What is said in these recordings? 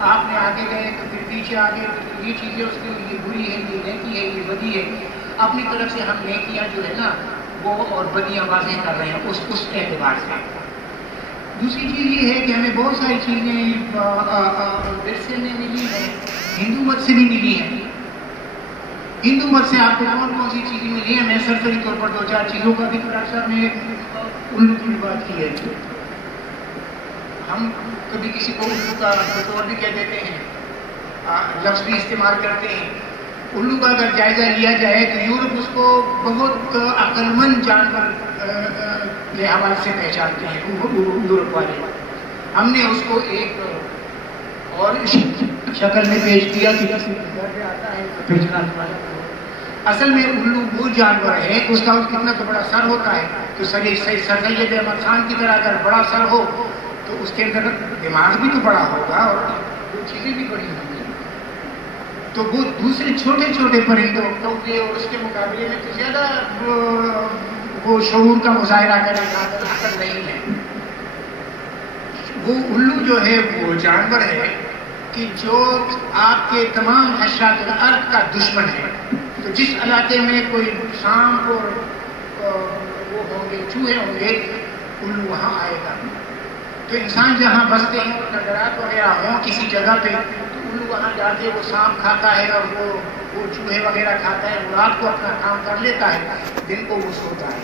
آپ نے آگے گئے تو پھر پیچھے آگے تو یہ چیزیں اس کے لیے بری ہے، یہ نیکی ہے، یہ بدی ہے. اپنی طرف سے ہم نیکیاں جو ہے نا وہ اور بدیاں واضح کر رہے ہیں اس اعتبار سے. دوسری چیز یہ ہے کہ ہمیں بہت ساری چیزیں ورثے میں ملی ہیں، ہندو مت سے بھی ملی ہیں. ہندو مت سے آپ کو کون کون سی چیزیں ملی ہیں؟ میں سرسری طور پر دو چار چیزوں کا بھی ڈاکٹر صاحب نے الو کی بات کی ہے. ہم کبھی کسی کو الو کا طور بھی کہہ دیتے ہیں، لفظ بھی استعمال کرتے ہیں. الو کا اگر جائزہ لیا جائے تو یورپ اس کو بہت عقل مند جانور کے حوالے سے پہچانتے ہیں یورپ والے. ہم نے اس کو ایک اور شکل میں پیش کیا کہ کسی گھر پہ آتا ہے تو پہچاننے والا. اصل میں الو وہ جانور ہے کہ اس کا کتنا تو بڑا سر ہوتا ہے، تو سر سید احمد خان کی طرح اگر بڑا سر ہو تو اس کے اندر دماغ بھی تو بڑا ہوگا اور وہ چیزیں بھی بڑی ہوں گی. تو وہ دوسرے چھوٹے چھوٹے پرندوں کوے اور اس کے مقابلے میں تو زیادہ وہ شعور کا مظاہرہ کرے گا، عقل نہیں ہے. وہ الو جو ہے وہ جانور ہے کہ جو آپ کے تمام حشرات الارض کا دشمن ہے. تو جس علاقے میں کوئی سانپ اور وہ ہوں گے، چوہے ہوں گے، الو وہاں آئے گا. تو انسان جہاں بستے ہیں اور نگرات وغیرہ ہوں کسی جگہ پہ، تو الو وہاں جا کے وہ سانپ کھاتا ہے اور وہ چوہے وغیرہ کھاتا ہے. وہ رات کو اپنا کام کر لیتا ہے، دن کو وہ سوتا ہے.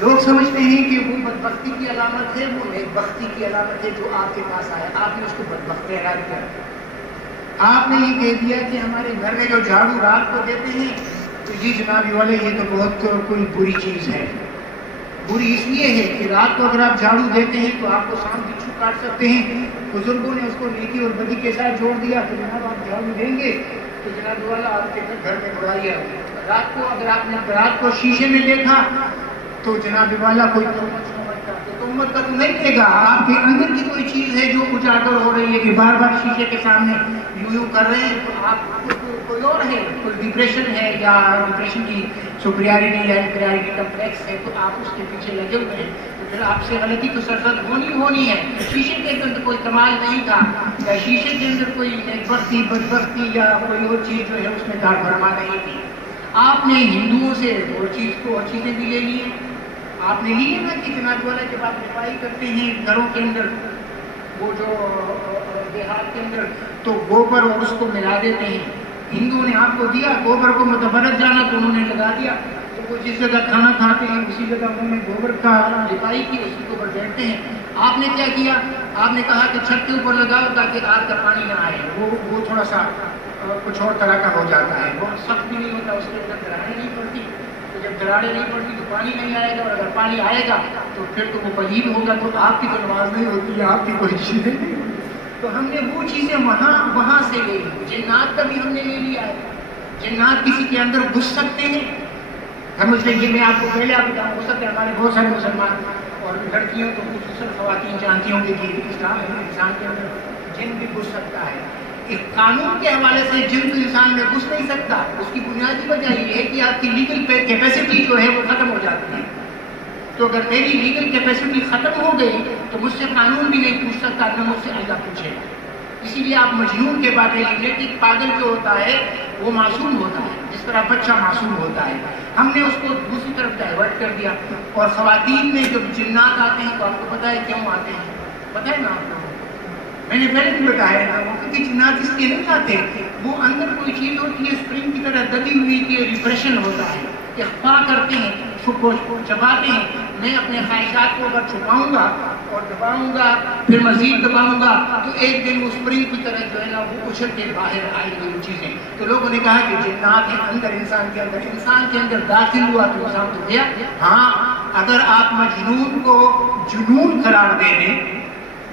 لوگ سمجھتے ہیں کہ وہ بدبختی کی علامت ہے، وہ نیک بختی کی علامت ہے جو آپ کے پاس آیا. آپ نے اس کو بدبخت قرار دیا. آپ نے یہ کہہ دیا کہ ہمارے گھر میں جو جھاڑو رات کو دیتے ہیں تو یہ جناب والے یہ تو بہت کوئی بری چیز ہے. بری اس لیے ہے کہ رات کو اگر آپ جھاڑو دیتے ہیں تو آپ کو سانپ بچھو کاٹ سکتے ہیں. بزرگوں نے اس کو نیکی اور بدی کے ساتھ جوڑ دیا کہ جناب آپ جھاڑو دیں گے تو جناب والا آپ کے گھر میں برائی ہے. رات کو اگر آپ نے رات کو شیشے میں دیکھا تو جناب والا کوئی تہمت کا تو نہیں دے گا. آپ کے اندر کی کوئی چیز ہے جو اجاگر ہو رہی ہے کہ بار بار شیشے کے سامنے یوں کر رہے ہیں، تو آپ کوئی اور ہے، کوئی ڈپریشن ہے یا ڈپریشن کی سپریارٹی یا انفیریارٹی کمپلیکس ہے، تو آپ اس کے پیچھے لگے ہوئے ہیں. تو پھر آپ سے غلطی تو سرزد ہونی ہے. شیشے کے اندر کوئی کمال نہیں تھا یا شیشے کے اندر کوئی نیکبختی بدبختی یا کوئی اور چیز جو ہے اس میں دار بھرما نہیں تھی. آپ نے ہندوؤں سے وہ چیز کو اور چیزیں بھی لے لی ہیں. آپ نے لی ہے نا کہ جناب والا جب آپ صفائی کرتے ہیں گھروں کے اندر، وہ جو دیہات کے اندر، تو گوبر اور اس کو ملا دیتے ہیں. ہندوؤں نے آپ کو دیا گوبر کو متبرک جانا تو انہوں نے لگا دیا. تو وہ جس جگہ کھانا کھاتے ہیں اسی جگہ انہوں نے گوبر کا لپائی کی، اسی کے اوپر بیٹھتے ہیں. آپ نے کیا کیا؟ آپ نے کہا کہ چھت کے اوپر لگاؤ تاکہ آگ کا پانی نہ آئے. وہ تھوڑا سا کچھ اور طرح کا ہو جاتا ہے، وہ سخت بھی نہیں ہوتا، اس کے اندر دراڑیں نہیں پڑتی. تو جب دراڑیں نہیں پڑتی تو پانی نہیں آئے گا، اور اگر پانی آئے گا تو پھر تو وہ پلید ہوگا. تو آپ کی تو نماز نہیں ہوتی ہے، آپ کی کوئی چیزیں نہیں ہوتی. تو ہم نے وہ چیزیں وہاں سے لے لی. جنات کا بھی ہم نے لے لیا ہے. جنات کسی کے اندر گھس سکتے ہیں. سمجھ لیجیے، میں آپ کو پہلے آپ بتاؤں، ہو سکتا ہے ہمارے بہت سارے مسلمان اور لڑکیوں تو خصوصاً خواتین جانتی ہوں گے کہ اسلام میں انسان کے اندر جن بھی گھس سکتا ہے. ایک قانون کے حوالے سے جن تو انسان میں گھس نہیں سکتا. اس کی بنیادی وجہ یہ ہے کہ آپ کی لیگل کیپیسٹی جو ہے وہ ختم ہو جاتی ہے. تو اگر میری لیگل کیپیسٹی ختم ہو گئی تو مجھ سے قانون بھی نہیں پوچھ سکتا، نہ مجھ سے اللہ پوچھے. اسی لیے آپ مجنون کے بات لیجیے کہ پاگل جو ہوتا ہے وہ معصوم ہوتا ہے، جس طرح بچہ معصوم ہوتا ہے. ہم نے اس کو دوسری طرف ڈائیورٹ کر دیا. اور خواتین میں جب جنات آتے ہیں تو آپ کو پتہ ہے کیوں آتے ہیں؟ پتہ ہے نا آپ کو؟ میں نے پہلے بھی بتایا نا، کیونکہ جنات اس کے نہیں آتے. وہ اندر کوئی چیز ہوتی ہے اسپرنگ کی طرح دبی ہوئی کہ ریپریشن ہوتا ہے، اخفا کرتے ہیں، چھپاتے ہیں. میں اپنے خواہشات کو اگر چھپاؤں گا اور دباؤں گا پھر مزید دباؤں گا تو ایک دن وہ اسپرنگ کی طرح جو ہے نا وہ اچھل کے باہر آئی ہوئی چیزیں. تو لوگوں نے کہا کہ جنات ہیں اندر انسان کے اندر داخل ہوا تو انسان تو گیا. ہاں، اگر آپ مجنون کو جنون قرار دے دیں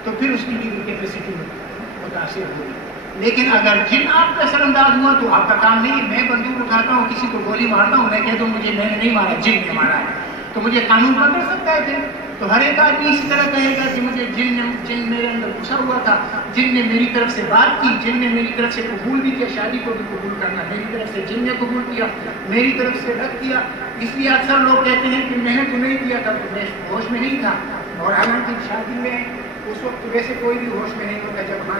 تو پھر اس کی لیگل کیپیسٹی متاثر ہوگی. لیکن اگر جن آپ کا سر انداز ہوا تو آپ کا کام نہیں. میں بندوق اٹھاتا ہوں، کسی کو گولی مارتا ہوں، میں کہتا ہوں میں نے نہیں مارا، جن نے مارا ہے، تو مجھے قانون پکڑ سکتا ہے. پھر تو ہر ایک آدمی اسی طرح کہے گا کہ مجھے جن میرے اندر گھسا ہوا تھا، جن نے میری طرف سے بات کی، جن نے میری طرف سے قبول بھی کیا. شادی کو بھی قبول کرنا میری طرف سے جن نے قبول کیا، میری طرف سے رد کیا. اس لیے اکثر لوگ کہتے ہیں کہ میں نے تو نہیں کیا تھا، تو میں ہوش میں نہیں تھا. اور حالانکہ شادی میں اس وقت ویسے کوئی بھی ہوش میں نہیں ہوتا جب ہاں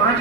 5